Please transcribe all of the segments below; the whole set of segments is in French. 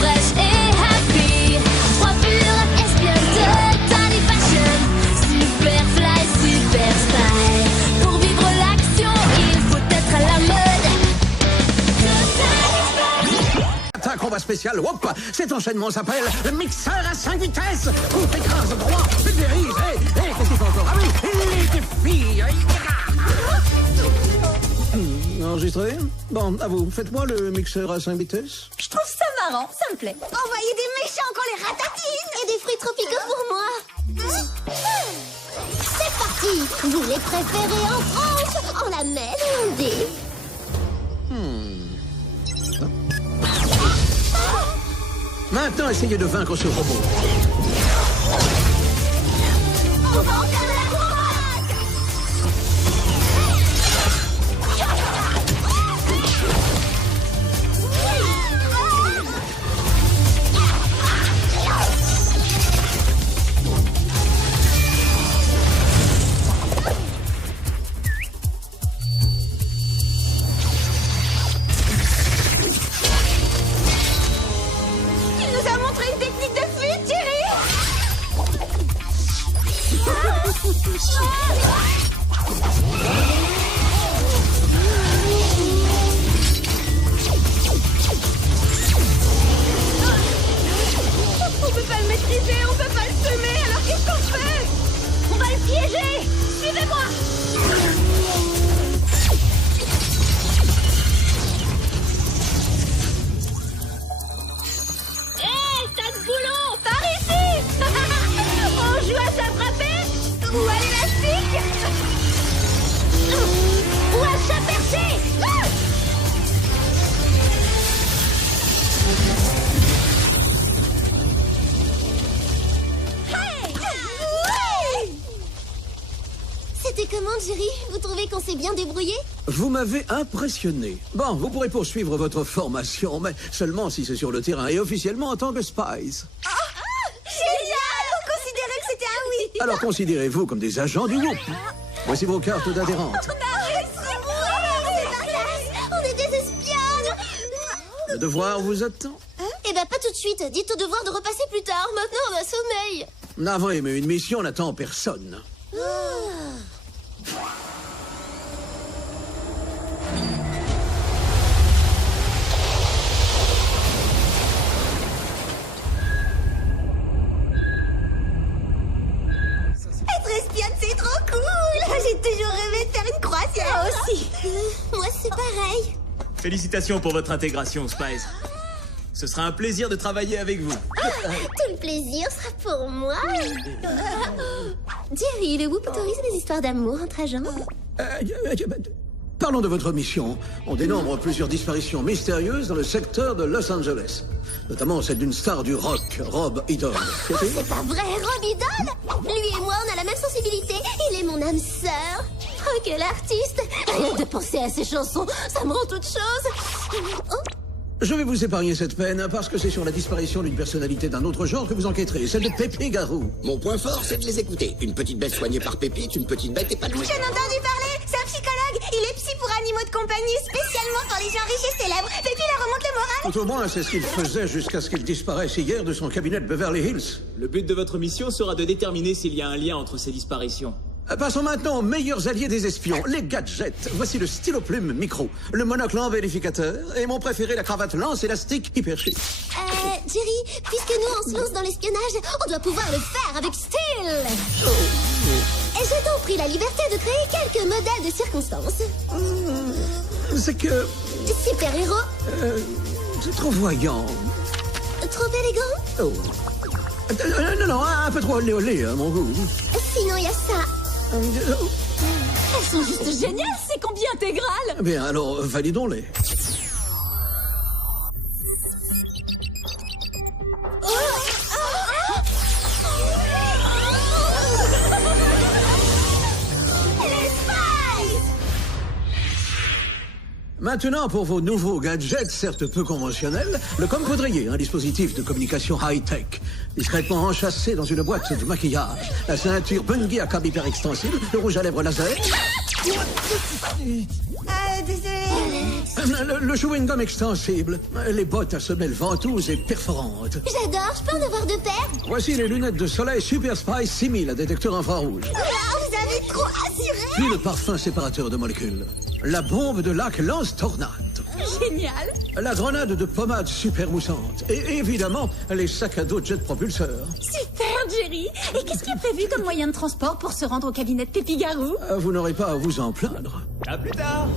fresh et happy. 3 purs espionnes de Tiny Fashion. Super fly, super style. Pour vivre l'action, il faut être à la mode. Un combat spécial, hop, cet enchaînement s'appelle le mixeur à 5 vitesses. Tout écrase droit, pulvérise, qu'est-ce qu'il faut encore? Ah oui, les défis. Enregistré? Bon, à vous, faites-moi le mixeur à 5 vitesses. Je trouve ça marrant, ça me plaît. Envoyez des méchants qu'on les ratatine. Et des fruits tropicaux pour moi. C'est parti. Vous les préférez en France, en lamelles ou en dés? Maintenant, essayez de vaincre ce robot. On va en faire de la droite. Il nous a montré une technique de fuite, Jerry. On peut pas le maîtriser, on peut pas le semer, alors qu'est-ce qu'on fait? On va le piéger. Suivez-moi. Hé, tas de boulot, par ici. On joue à s'attraper ou à l'élastique ou à chat perché. C'était comment, Jerry? Vous trouvez qu'on s'est bien débrouillé? Vous m'avez impressionné. Bon, vous pourrez poursuivre votre formation, mais seulement si c'est sur le terrain et officiellement en tant que Spies. Génial! On considérait que c'était un oui. Alors considérez-vous comme des agents du groupe. Voici vos cartes d'adhérente. On est des espionnes. Le devoir vous attend. Eh ben, pas tout de suite. Dites au devoir de repasser plus tard. Maintenant, on a sommeil. Navré, mais une mission n'attend personne. Être espionne, c'est trop cool. J'ai toujours rêvé de faire une croisière. Moi aussi. Moi, c'est pareil. Félicitations pour votre intégration, Spies. Ce sera un plaisir de travailler avec vous. Tout le plaisir sera pour moi. Jerry, le Whoop autorise les histoires d'amour entre agents. Parlons de votre mission. On dénombre plusieurs disparitions mystérieuses dans le secteur de Los Angeles. Notamment celle d'une star du rock, Rob Idol. C'est pas vrai, Rob Idol? Lui et moi, on a la même sensibilité. Il est mon âme sœur. Oh, quel artiste. Rien de penser à ses chansons, ça me rend toute chose. Oh, Je vais vous épargner cette peine parce que c'est sur la disparition d'une personnalité d'un autre genre que vous enquêterez, celle de Pépé Garou. Mon point fort, c'est de les écouter. Une petite bête soignée par Pépite, une petite bête épanouie. j'en ai entendu parler. C'est un psychologue. Il est psy pour animaux de compagnie, spécialement pour les gens riches et célèbres. Et puis, il remonte le moral. Tout au moins, c'est ce qu'il faisait jusqu'à ce qu'il disparaisse hier de son cabinet de Beverly Hills. Le but de votre mission sera de déterminer s'il y a un lien entre ces disparitions. Passons maintenant aux meilleurs alliés des espions, les gadgets. Voici le stylo plume micro, le monocle en vérificateur et mon préféré, la cravate lance élastique hyper chic. Jerry, puisque nous, on se lance dans l'espionnage, on doit pouvoir le faire avec style. Et j'ai donc pris la liberté de créer quelques modèles de circonstances. C'est que... Super-héros, c'est trop voyant. trop élégant. Oh. Non, un peu trop olé olé, à mon goût. Sinon, il y a ça. Elles sont juste géniales, c'est combien intégral? Bien, alors, validons-les. Maintenant, pour vos nouveaux gadgets, certes peu conventionnels, le Compoudrier, un dispositif de communication high-tech, discrètement enchâssé dans une boîte de maquillage, la ceinture Bungie à câble hyper extensible, le rouge à lèvres laser. Désolé. Le chewing-gum extensible, les bottes à semelles ventouses et perforantes. J'adore, je peux en avoir 2 paires? Voici les lunettes de soleil Super Spice 6000 à détecteur infrarouge. Waouh, vous avez trop assuré! Puis le parfum séparateur de molécules. La bombe de lac Lance Tornade. Génial. La grenade de pommade super moussante. Et évidemment, les sacs à dos jet propulseur. Super, Jerry. Et qu'est-ce qu'il y a prévu comme moyen de transport pour se rendre au cabinet de Pépi-Garou? Vous n'aurez pas à vous en plaindre. À plus tard.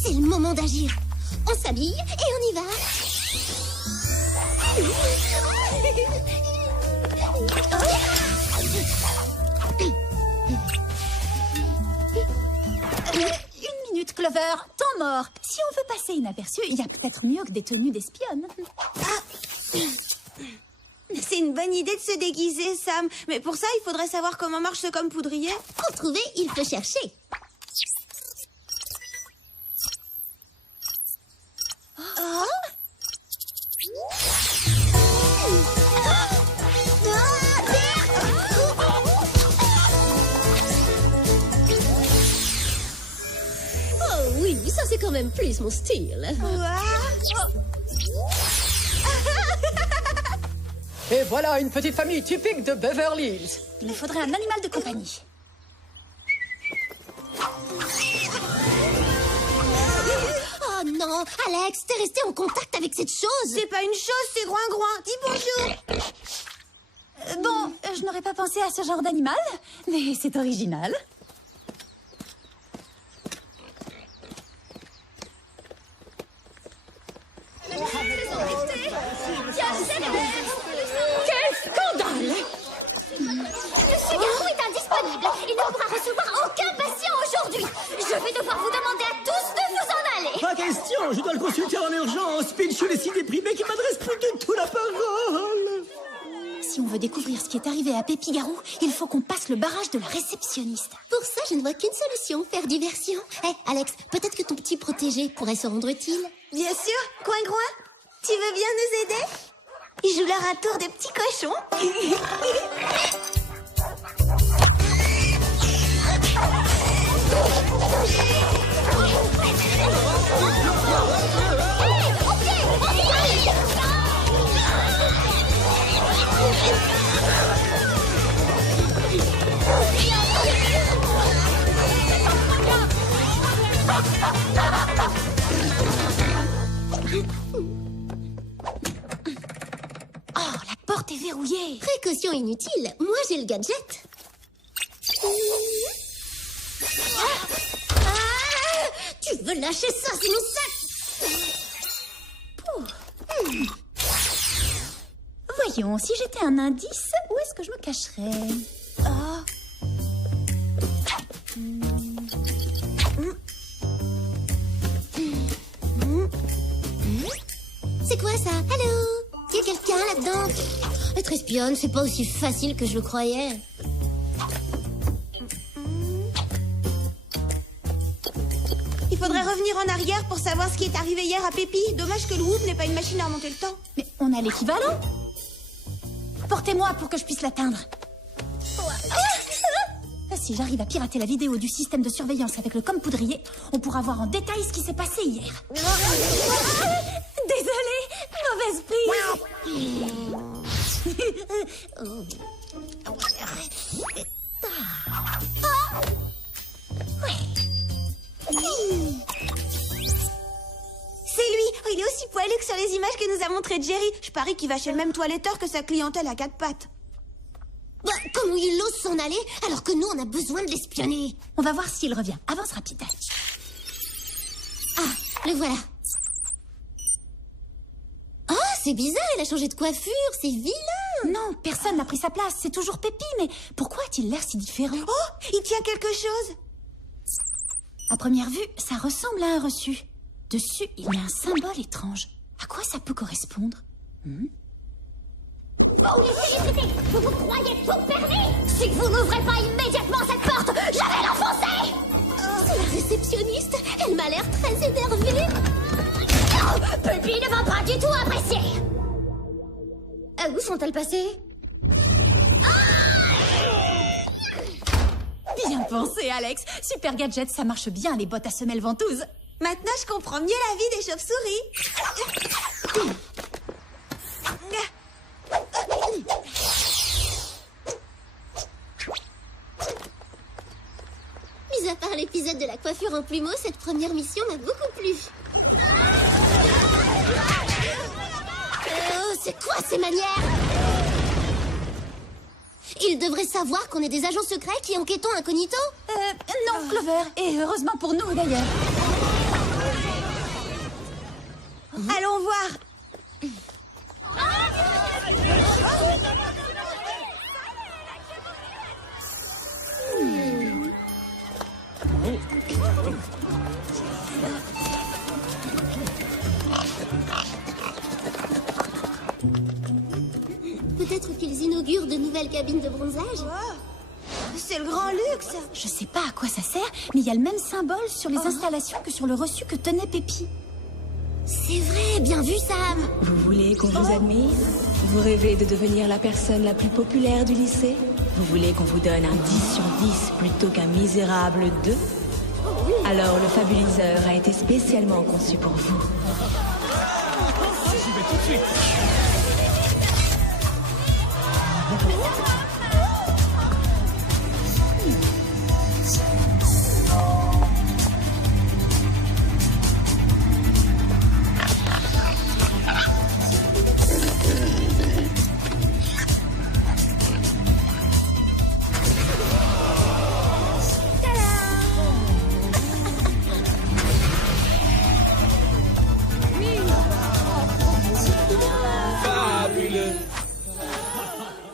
C'est le moment d'agir. On s'habille et on y va. Une minute, Clover. Temps mort. Si on veut passer inaperçu, il y a peut-être mieux que des tenues d'espionne. C'est une bonne idée de se déguiser, Sam. Mais pour ça, il faudrait savoir comment marche ce comme poudrier. Pour trouver, il faut chercher. Oh oui, ça c'est quand même plus mon style. Et voilà une petite famille typique de Beverly Hills. Il nous faudrait un animal de compagnie. Oh non, Alex, t'es resté en contact avec cette chose. C'est pas une chose, c'est groin-groin. Dis bonjour. Bon, je n'aurais pas pensé à ce genre d'animal, mais c'est original. Quel scandale! Monsieur Garou est indisponible. Il ne pourra recevoir aucun patient aujourd'hui. Je vais devoir vous demander à tous de vous en aller. Pas question, je dois le consulter en urgence. Pinchou est si déprimé qu'il m'adresse plus du tout la parole. Si on veut découvrir ce qui est arrivé à Pépi-Garou, il faut qu'on passe le barrage de la réceptionniste. Pour ça, je ne vois qu'une solution, faire diversion. Hé, Alex, peut-être que ton petit protégé pourrait se rendre utile. Bien sûr, coin-groin. Tu veux bien nous aider? Ils jouent leur un tour de petits cochons. Oh, la porte est verrouillée. Précaution inutile, moi j'ai le gadget. Tu veux lâcher ça, c'est mon sac. Voyons, si j'étais un indice, où est-ce que je me cacherais? C'est quoi ça? Allô? Y a quelqu'un là-dedans? Être espionne, c'est pas aussi facile que je le croyais. Il faudrait revenir en arrière pour savoir ce qui est arrivé hier à Pépi. Dommage que le Whoop n'ait pas une machine à remonter le temps. Mais on a l'équivalent. Portez-moi pour que je puisse l'atteindre. Si j'arrive à pirater la vidéo du système de surveillance avec le com poudrier, on pourra voir en détail ce qui s'est passé hier. Désolée, mauvaise prise. C'est lui. Oh, il est aussi poilu que sur les images que nous a montré Jerry. Je parie qu'il va chez le même toiletteur que sa clientèle à 4 pattes. Bah, comment il ose s'en aller alors que nous on a besoin de l'espionner? On va voir s'il revient. Avance rapide. Ah, le voilà. Oh, c'est bizarre, il a changé de coiffure, c'est vilain. Non, personne n'a pris sa place. C'est toujours Pépi, mais pourquoi a-t-il l'air si différent? Oh, il tient quelque chose. À première vue, ça ressemble à un reçu. Dessus, il y a un symbole étrange. À quoi ça peut correspondre? Vous les félicitez. Vous vous croyez tout permis. Si vous n'ouvrez pas immédiatement cette porte, je vais l'enfoncer. C'est la réceptionniste. Elle m'a l'air très énervée. Pépi ne va pas du tout apprécier. Où sont-elles passées? Bien pensé, Alex. Super Gadget, ça marche bien, les bottes à semelles ventouses. Maintenant, je comprends mieux la vie des chauves-souris. Mis à part l'épisode de la coiffure en plumeau, cette première mission m'a beaucoup plu. Oh, c'est quoi ces manières? Ils devraient savoir qu'on est des agents secrets qui enquêtons incognito. Non, Clover. Et heureusement pour nous, d'ailleurs. Allons voir. Peut-être qu'ils inaugurent de nouvelles cabines de bronzage. C'est le grand luxe. Je sais pas à quoi ça sert, mais il y a le même symbole sur les installations que sur le reçu que tenait Pépi. C'est vrai, bien vu, Sam. Vous voulez qu'on vous admire? Vous rêvez de devenir la personne la plus populaire du lycée? Vous voulez qu'on vous donne un 10 sur 10 plutôt qu'un misérable 2? Alors le fabuliseur a été spécialement conçu pour vous. J'y vais tout de suite.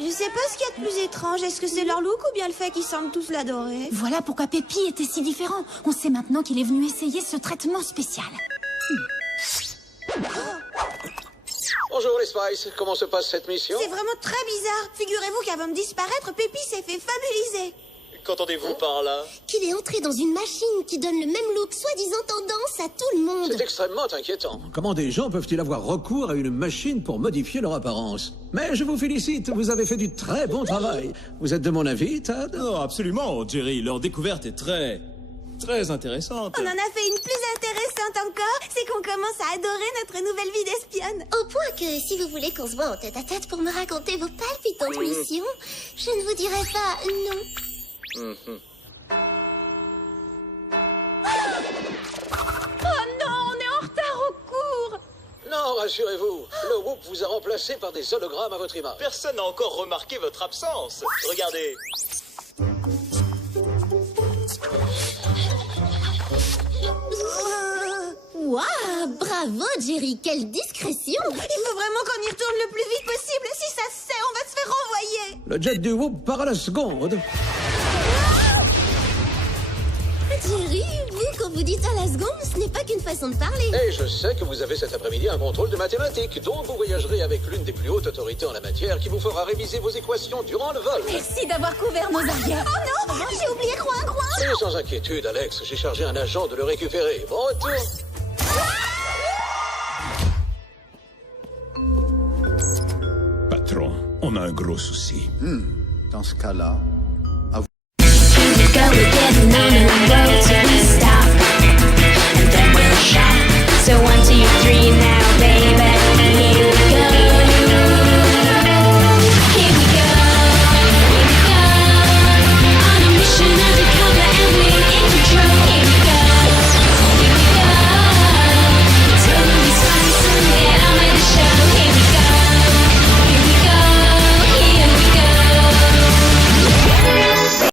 Je sais pas ce qu'il y a de plus étrange. Est-ce que c'est leur look ou bien le fait qu'ils semblent tous l'adorer? Voilà pourquoi Pépi était si différent. On sait maintenant qu'il est venu essayer ce traitement spécial. Bonjour les Spice, comment se passe cette mission? C'est vraiment très bizarre. Figurez-vous qu'avant de disparaître, Pépi s'est fait fabuliser. Qu'entendez-vous par là? Qu'il est entré dans une machine qui donne le même look, soi-disant tendance à tout le monde. C'est extrêmement inquiétant. Comment des gens peuvent-ils avoir recours à une machine pour modifier leur apparence? Mais je vous félicite, vous avez fait du très bon travail. Vous êtes de mon avis, Tad? Oh, absolument, Jerry. Leur découverte est très intéressante. On en a fait une plus intéressante encore, c'est qu'on commence à adorer notre nouvelle vie d'espionne. Au point que si vous voulez qu'on se voit en tête-à-tête pour me raconter vos palpitantes missions, je ne vous dirai pas non. Oh non, on est en retard au cours. Non, rassurez-vous, le Whoop vous a remplacé par des hologrammes à votre image. Personne n'a encore remarqué votre absence. Regardez. Waouh, bravo Jerry, quelle discrétion. Il faut vraiment qu'on y retourne le plus vite possible. Si ça se sait, on va se faire renvoyer. Le jet du Whoop part à la seconde. Jerry, vous, quand vous dites à la seconde, ce n'est pas qu'une façon de parler. Et je sais que vous avez cet après-midi un contrôle de mathématiques, donc vous voyagerez avec l'une des plus hautes autorités en la matière qui vous fera réviser vos équations durant le vol. Merci d'avoir couvert nos arrières. Oh non, j'ai oublié Croin. Et sans inquiétude, Alex, j'ai chargé un agent de le récupérer. Bon retour. Patron, on a un gros souci. Dans ce cas-là,